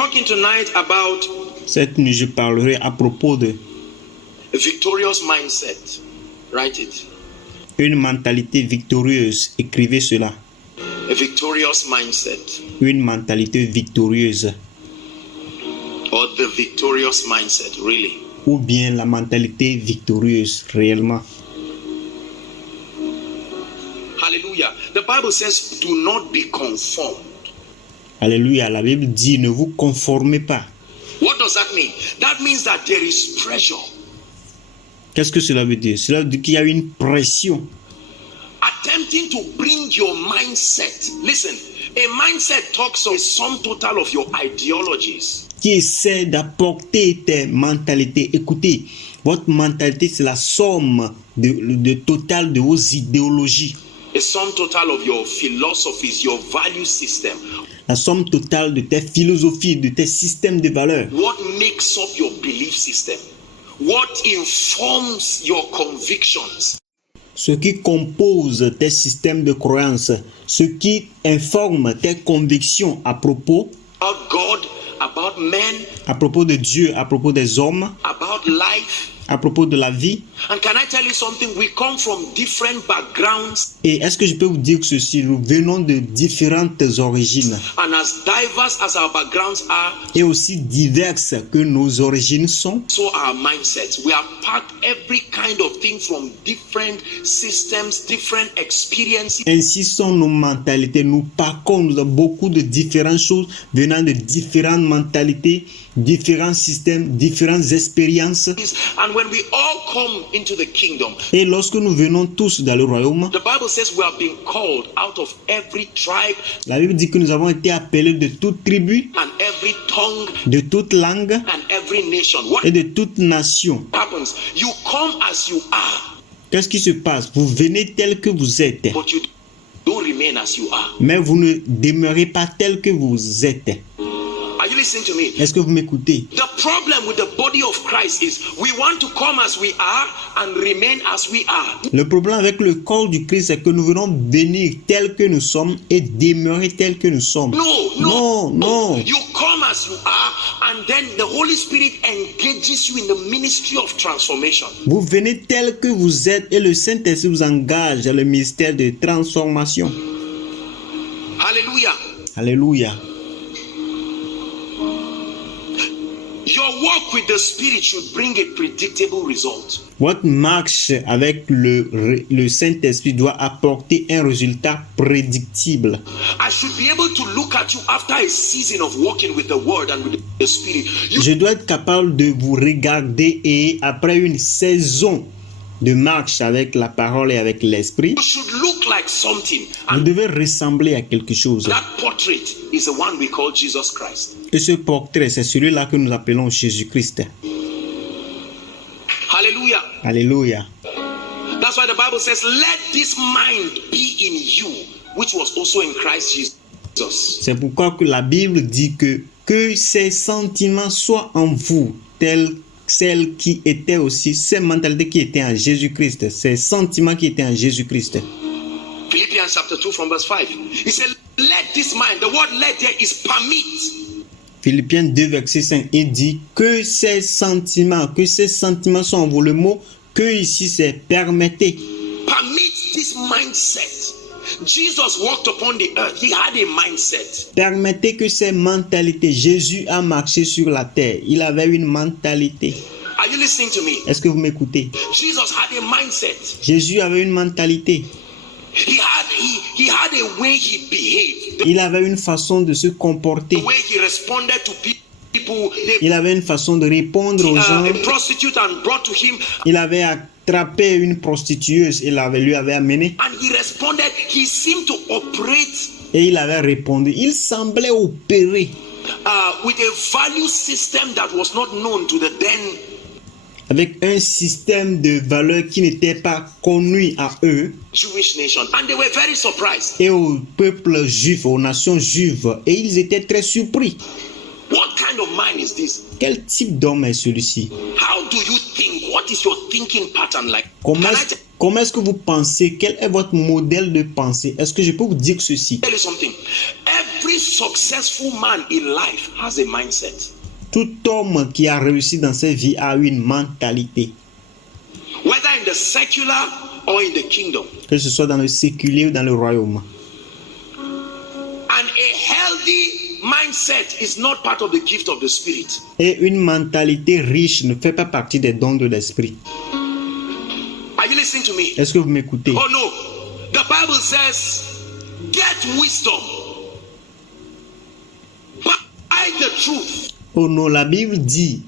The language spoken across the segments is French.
talking tonight about Cette nuit, je parlerai à propos de a victorious mindset. Write it. une mentalité victorieuse. Écrivez cela. A victorious mindset. Une mentalité victorieuse. Or the victorious mindset, really. Ou bien la mentalité victorieuse, réellement. Hallelujah. The Bible says, do not be conformed. Alléluia. La Bible dit, ne vous conformez pas. What does that mean? That means that there is pressure. Qu'est-ce que cela veut dire? Cela veut dire qu'il y a une pression. Attempting to bring your mindset. Listen, a mindset talks of a sum total of your ideologies. Qui essaie d'apporter tes mentalités. Écoutez, votre mentalité, c'est la somme de total de vos idéologies. A sum total of your philosophies, your value system. La somme totale de tes philosophies, de tes systèmes de valeurs. What makes up your belief system? What informs your convictions? Ce qui compose tes systèmes de croyances, ce qui informe tes convictions à propos About God, about men, à propos de Dieu, à propos des hommes, about life. à propos de la vie. And can I tell you something? We come from different backgrounds, Et est-ce que je peux vous dire que ceci, nous venons de différentes origines and as diverse as our backgrounds are, et aussi diverses que nos origines sont, so our mindsets. We have packed every kind of thing from different systems, different experiences. ainsi sont nos mentalités. Nous parcourons beaucoup de différentes choses venant de différentes mentalités, différents systèmes, différentes expériences. And when we all come into the kingdom, Et lorsque nous venons tous dans le royaume, the Bible says we have been called out of every tribe la Bible dit que nous avons été appelés de toute tribu, and every tongue de toute langue and every nation. What et de toute nation. happens? You come as you are, Qu'est-ce qui se passe? Vous venez tel que vous êtes, but you don't remain as you are. mais vous ne demeurez pas tel que vous êtes. Are you listening to me? Est-ce que vous m'écoutez? The problem with the body of Christ is we want to come as we are and remain as we are. Le problème avec le corps du Christ, c'est que nous venons venir tel que nous sommes et demeurer tel que nous sommes. No. Non. You come as you are, and then the Holy Spirit engages you in the ministry of transformation. Vous venez tel que vous êtes et le Saint-Esprit vous engage dans le ministère de transformation. Hallelujah. Alléluia. Your walk with the Spirit should bring a predictable result. Votre marche avec le Saint-Esprit doit apporter un résultat prédictible. I should be able to look at you after a season of walking with the Word and with the Spirit. Je dois être capable de vous regarder et après une saison de marche avec la parole et avec l'esprit, You should look like something. vous And devez ressembler à quelque chose. that portrait is the one we call Jesus Christ. Et ce portrait, c'est celui-là que nous appelons Jésus-Christ. Hallelujah. Alléluia. That's why the Bible says, let this mind be in you, which was also in Christ Jesus. C'est pourquoi que la Bible dit que ces sentiments soient en vous, tels celles qui étaient aussi, ces mentalités qui étaient en Jésus-Christ, ces sentiments qui étaient en Jésus-Christ. Philippians chapter 2 from verse 5. He said, let this mind, the word let there is permit. Philippiens 2, verset 5, il dit que ces sentiments sont en vous. Le mot que ici, c'est permettez. Permit this mindset. Jesus walked upon the earth. He had a mindset. Permettez que ces mentalités, Jésus a marché sur la terre. Il avait une mentalité. Are you listening to me? Est-ce que vous m'écoutez? Jesus had a mindset. Jésus avait une mentalité. He had a way he behaved. Il avait une façon de se comporter. The way he responded to people. Il avait une façon de répondre aux gens. A prostitute and brought to him. Il avait attrapé une prostitueuse et lui avait amené. And he responded. He seemed to operate Et il avait répondu. Il semblait opérer with a value system that was not known to the then avec un système de valeurs qui n'était pas connu à eux Jewish nation. And they were very surprised. et au peuple juif, aux nations juives. Et ils étaient très surpris. What kind of mind is this? Quel type d'homme est celui-ci? How do you think? What is your thinking pattern like? Comment est-ce que vous pensez? Quel est votre modèle de pensée? Est-ce que je peux vous dire ceci? Tell you something. Every successful man in life has a mindset. Tout homme qui a réussi dans sa vie a une mentalité, Whether in the secular or in the kingdom. que ce soit dans le séculier ou dans le royaume. And a healthy mindset is not part of the gift of the Spirit. Et une mentalité riche ne fait pas partie des dons de l'esprit. Are you listening to me? Est-ce que vous m'écoutez? Oh no. The Bible says, get wisdom. Buy the truth. Oh non, la Bible dit,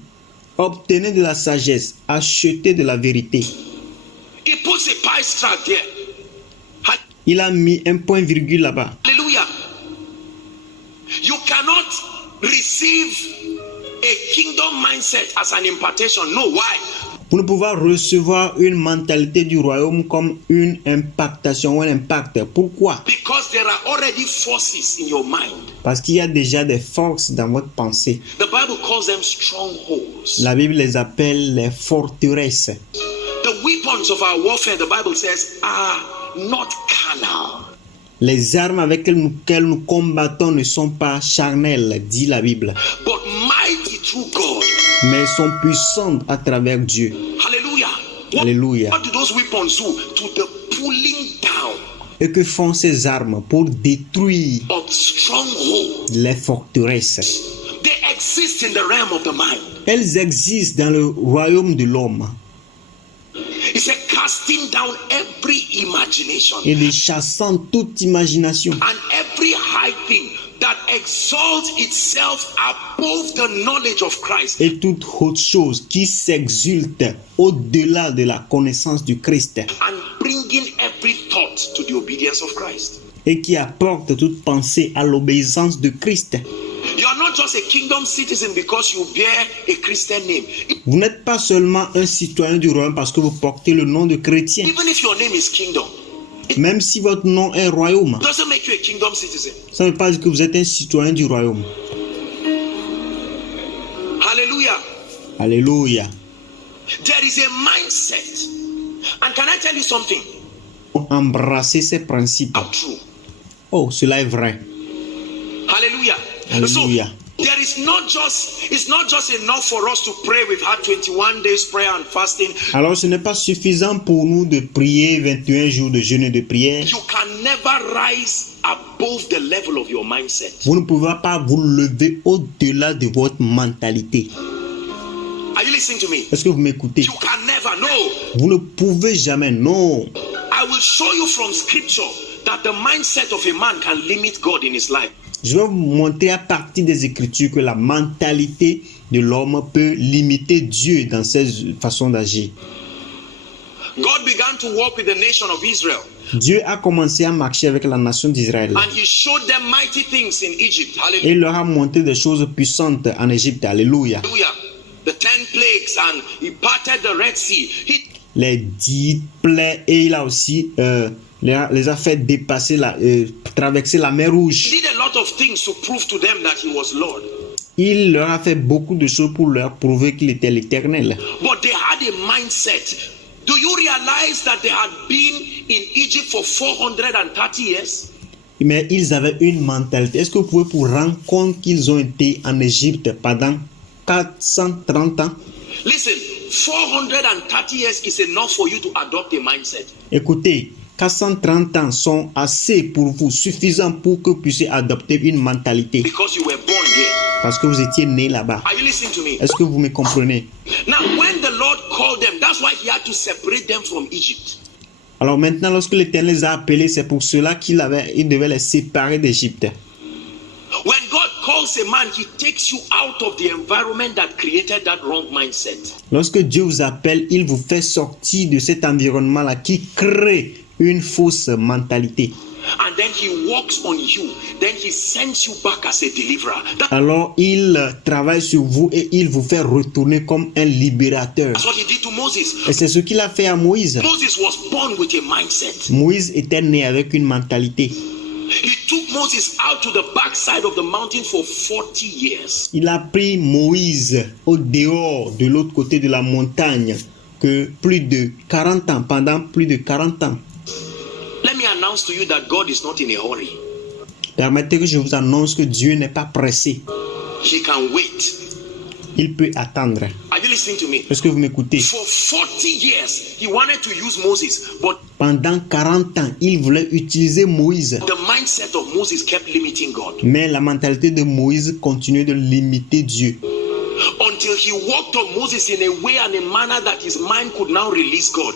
obtenez de la sagesse, achetez de la vérité. He puts a price tag there. Il a mis un point virgule là-bas. Hallelujah. You cannot receive a kingdom mindset as an impartation. No, why? Vous ne pouvez recevoir une mentalité du royaume comme une impactation ou un impact. Pourquoi? Because there are already forces in your mind. Parce qu'il y a déjà des forces dans votre pensée. The Bible calls them strongholds. La Bible les appelle les forteresses. The weapons of our warfare, the Bible says, are not carnal. Les armes avec lesquelles nous combattons ne sont pas charnelles, dit la Bible, But mighty through God. mais sont puissantes à travers Dieu. Hallelujah. Alléluia. What do those weapons do? To the pulling down Et que font ces armes pour détruire of strongholds. les forteresses? They exist in the realm of the mind. Elles existent dans le royaume de l'homme. It's a casting down every imagination Et les chassant toute imagination and every high thing that exalts itself above the knowledge of Christ, et toute autre chose qui s'exulte au-delà de la connaissance du Christ and bringing every thought to the obedience of Christ. et qui apporte toute pensée à l'obéissance de Christ. You are not just a kingdom citizen because you bear a Christian name. Vous n'êtes pas seulement un citoyen du royaume parce que vous portez le nom de chrétien. Even if your name is kingdom, Même si votre nom est royaume, it doesn't make you a kingdom citizen. ça ne veut pas dire que vous êtes un citoyen du royaume. Hallelujah. Alléluia. There is a mindset. And can I tell you something? Embrasser ces principes. How true. Oh, cela est vrai. Hallelujah. Hallelujah. So there is it's not just enough for us to pray. We've had 21 days prayer and fasting. Alors ce n'est pas suffisant pour nous de prier 21 jours de jeûne et de prière. You can never rise above the level of your mindset. Vous ne pouvez pas vous lever au-delà de votre mentalité. Are you listening to me? Est-ce que vous m'écoutez? You can never. No. Vous ne pouvez jamais, non. I will show you from scripture that the mindset of a man can limit God in his life. Je vais vous montrer à partir des Écritures que la mentalité de l'homme peut limiter Dieu dans ses façons d'agir. God began to walk with the nation of Israel, Dieu a commencé à marcher avec la nation d'Israël and he showed them mighty things in Egypt. et Hallelujah. il leur a montré des choses puissantes en Égypte. Alléluia. Hallelujah. The 10 plagues, and he parted the Red Sea. He Les 10 plaies et il a aussi les a fait dépasser traverser la mer Rouge. did a lot of things to prove to them that he was Lord. Il leur a fait beaucoup de choses pour leur prouver qu'il était l'Éternel. But they had a mindset. Do you realize that they had been in Egypt for 430 years? Mais ils avaient une mentalité. Est-ce que vous pouvez vous rendre compte qu'ils ont été en Égypte pendant 430 ans? Listen, 430 years is enough for you to adopt a mindset. Écoutez, 430 ans sont assez pour vous, suffisants pour que vous puissiez adopter une mentalité. Because you were born there. Parce que vous étiez né là-bas. Are you listening to me? Est-ce que vous me comprenez? Now, when the Lord called them, that's why he had to separate them from Egypt. Alors maintenant, lorsque l'Éternel les a appelés, c'est pour cela qu'il devait les séparer d'Égypte. When God calls a man, he takes you out of the environment that created that wrong mindset. Lorsque Dieu vous appelle, il vous fait sortir de cet environnement-là qui crée une fausse mentalité. And then he works on you. Then he sends you back as a deliverer. Alors il travaille sur vous et il vous fait retourner comme un libérateur. That's what he did to Moses. Et c'est ce qu'il a fait à Moïse. Moses was born with a mindset. Moïse était né avec une mentalité. He took Moses out to the backside of the mountain for 40 years. Il a pris Moïse au dehors de l'autre côté de la montagne pendant plus de 40 ans. Let me announce to you that God is not in a hurry. Permettez que je vous annonce que Dieu n'est pas pressé. He can wait. Il peut attendre. Are you listening to me? Est-ce que vous m'écoutez? For 40 years, he wanted to use Moses, but Pendant 40 ans, il voulait utiliser Moïse. the mindset of Moses kept limiting God. Mais la mentalité de Moïse continuait de limiter Dieu. Until he worked on Moses in a way and a manner that his mind could now release God.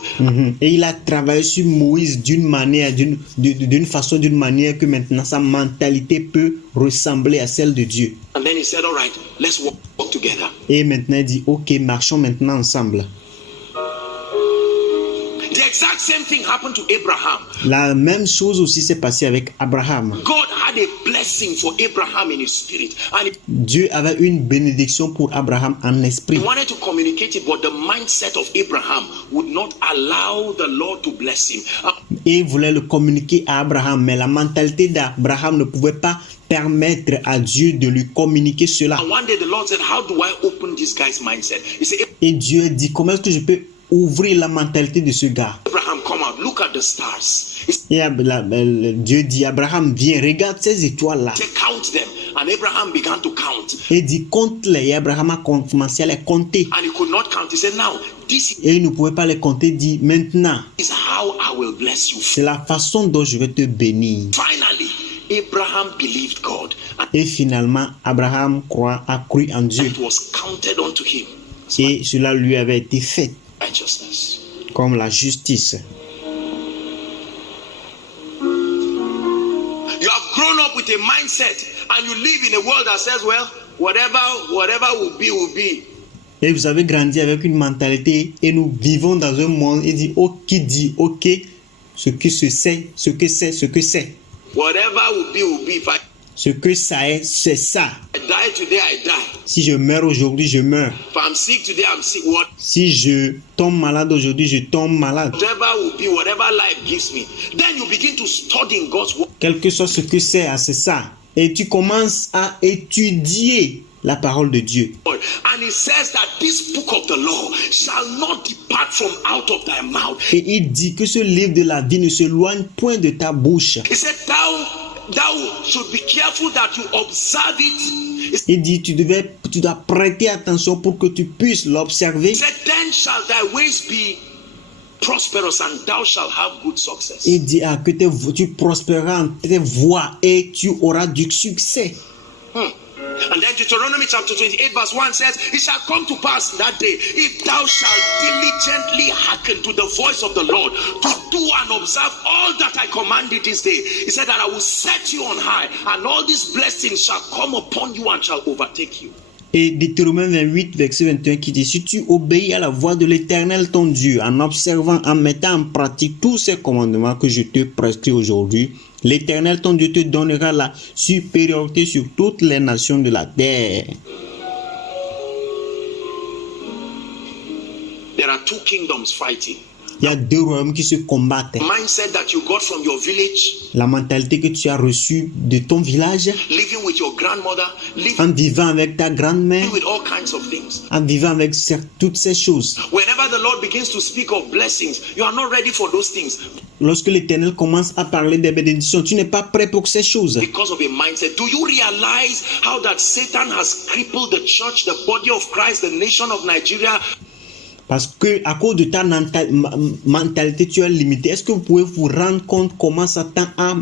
Et il a travaillé sur Moïse d'une manière, d'une façon, d'une manière que maintenant sa mentalité peut ressembler à celle de Dieu. And then he said, all right, let's work together. Et maintenant il dit, ok, marchons maintenant ensemble. The exact same thing happened to Abraham. La même chose aussi s'est passée avec Abraham. God had a blessing for Abraham in his spirit, and Dieu avait une bénédiction pour Abraham en esprit. he wanted to communicate it, but the mindset of Abraham would not allow the Lord to bless him. Et il voulait le communiquer à Abraham, mais la mentalité d'Abraham ne pouvait pas permettre à Dieu de lui communiquer cela. And one day the Lord said, how do I open this guy's mindset? He said, Et Dieu a dit, comment est-ce que je peux ouvrir la mentalité de ce gars? Abraham, come out, look at the stars. He Et Dieu dit, Abraham, viens, regarde ces étoiles-là. said, count them. And Abraham began to count. Et dit, compte-les. Et Abraham a commencé à les compter. And he could not count. He said, now, this Et il ne pouvait pas les compter. Il dit, maintenant, is how I will bless you. c'est la façon dont je vais te bénir. Finally, Abraham believed God, and Et finalement, Abraham a cru en Dieu. it was counted unto him as Et cela lui avait été fait righteousness. comme la justice. You have grown up with a mindset, and you live in a world that says, well, whatever will be, will be. Et vous avez grandi avec une mentalité et nous vivons dans un monde qui dit, ok, ce que c'est, ce que c'est, ce que c'est. Whatever will be, will be. If I Ce que ça est, c'est ça. die today, I die. Si je meurs aujourd'hui, je meurs. If I'm sick today, I'm sick. Si je tombe malade aujourd'hui, je tombe malade. Whatever will be, whatever life gives me. Then you begin to study in God's word. Quel que soit ce que c'est, c'est ça. Et tu commences à étudier la parole de Dieu. And it says that this book of the law shall not depart from out of thy mouth. Et il dit que ce livre de la vie ne s'éloigne point de ta bouche. He said, thou should be careful that you observe it. Il dit, tu dois prêter attention pour que tu puisses l'observer. He said, then shall thy ways be prosperous and thou shalt have good success. Il dit que tu prospéreras en tes voies et tu auras du succès. And then Deuteronomy chapter 28 verse 1 says, it shall come to pass in that day, if thou shalt diligently hearken to the voice of the Lord, to do and observe all that I command thee this day. He said that I will set you on high, and all these blessings shall come upon you and shall overtake you. Et Deutéronome 28, verset 21 qui dit, si tu obéis à la voix de l'Éternel ton Dieu, en observant, en mettant en pratique tous ces commandements que je te prescris aujourd'hui, l'Éternel ton Dieu te donnera la supériorité sur toutes les nations de la terre. There are two kingdoms fighting. Il y a deux royaumes qui se combattent. Mindset that you got from your village, La mentalité que tu as reçue de ton village, living with your grandmother, living en vivant avec ta grand-mère, with all kinds of things. en vivant avec toutes ces choses. Whenever the Lord begins to speak of blessings, you are not ready for those things Lorsque l'Éternel commence à parler des bénédictions, tu n'es pas prêt pour ces choses. because of a mindset. Do you realize how that Satan has crippled the church, the body of Christ, the nation of Nigeria? Parce que à cause de ta mentalité, tu es limité. Est-ce que vous pouvez vous rendre compte comment Satan a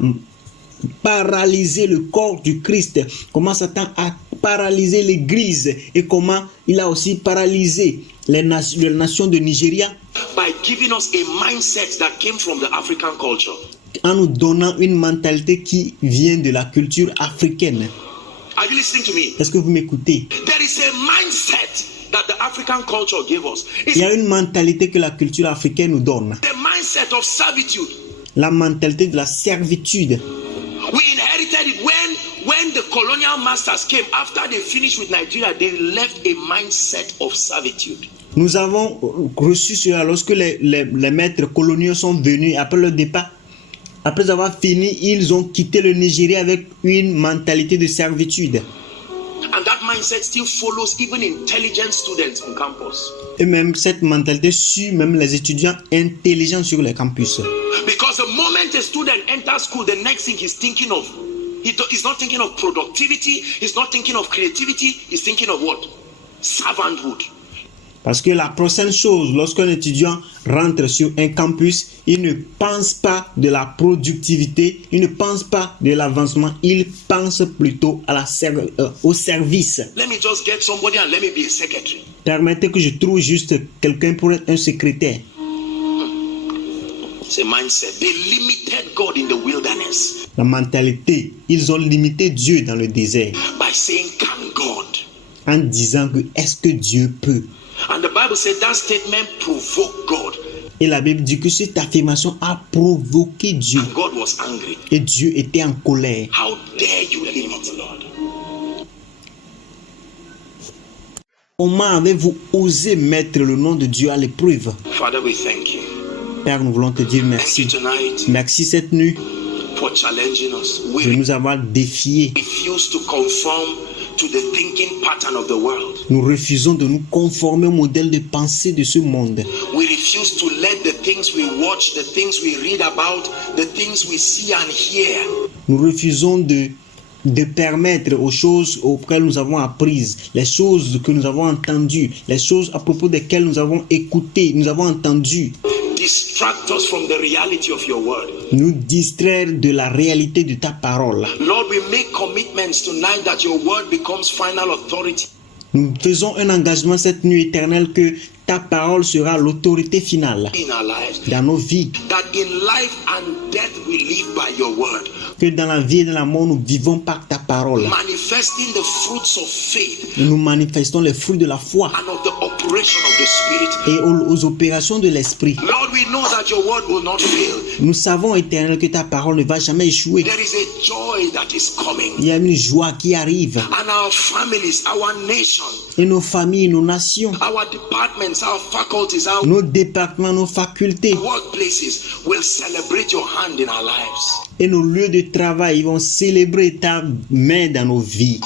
paralysé le corps du Christ, comment Satan a paralysé l'Église et comment il a aussi paralysé les nations de Nigeria By giving us a mindset that came from the African culture. en nous donnant une mentalité qui vient de la culture africaine. Are you listening to me? Est-ce que vous m'écoutez? There is a mindset that the African culture gave us. It's Il y a une mentalité que la culture africaine nous donne. the mindset of servitude. La mentalité de la servitude. We inherited it when the colonial masters came. After they finished with Nigeria, they left a mindset of servitude. Nous avons reçu cela lorsque les maîtres coloniaux sont venus après le départ. Après avoir fini, ils ont quitté le Nigeria avec une mentalité de servitude. And that mindset still follows even intelligent students on campus. Et même cette mentalité suit même les étudiants intelligents sur les campus. Because the moment a student enters school, the next thing he's thinking of He's not thinking of productivity. He's not thinking of creativity. He's thinking of what? Servanthood. Parce que la prochaine chose, lorsqu'un étudiant rentre sur un campus, il ne pense pas de la productivité, il ne pense pas de l'avancement, il pense plutôt à au service. Let me just get somebody and let me be a secretary. Permettez que je trouve juste quelqu'un pour être un secrétaire. It's a mindset. They limited God in the wilderness La mentalité, ils ont limité Dieu dans le désert by saying, "Can God?" en disant que est-ce que Dieu peut? And the Bible said that statement provoked God. Et la Bible dit que cette affirmation a provoqué Dieu. And God was angry. Et Dieu était en colère. How dare you limit Lord? Comment avez-vous osé mettre le nom de Dieu à l'épreuve? Father, we thank you. Père, nous voulons te dire Thank merci. you tonight Merci cette nuit for challenging us. de We nous avoir défiés. refuse to conform to the thinking pattern of the world. Nous refusons de nous conformer au modèle de pensée de ce monde. We refuse to let the things we watch, the things we read about, the things we see and hear Nous refusons de permettre aux choses auxquelles nous avons apprises, les choses que nous avons entendues, les choses à propos desquelles nous avons écouté, nous avons entendu, distract us from the reality of your word. nous distraire de la réalité de ta parole. Lord, we make commitments tonight that your word becomes final authority Nous faisons un engagement cette nuit éternelle que ta parole sera l'autorité finale in our lives. dans nos vies, That in life and death we live by your word. que dans la vie et dans la mort nous vivons par ta parole. Manifesting the fruits of faith Nous manifestons les fruits de la foi and of the operation of the Spirit. et aux opérations de l'esprit. Lord, we know that your word will not fail. Nous savons éternel que ta parole ne va jamais échouer. There is a joy that is coming. Il y a une joie qui arrive. And our families, our nation, Et nos familles, nos nations, our departments, our faculties, our nos départements, nos facultés workplaces will celebrate your hand in our lives. et nos lieux de travail vont célébrer ta main dans nos vies.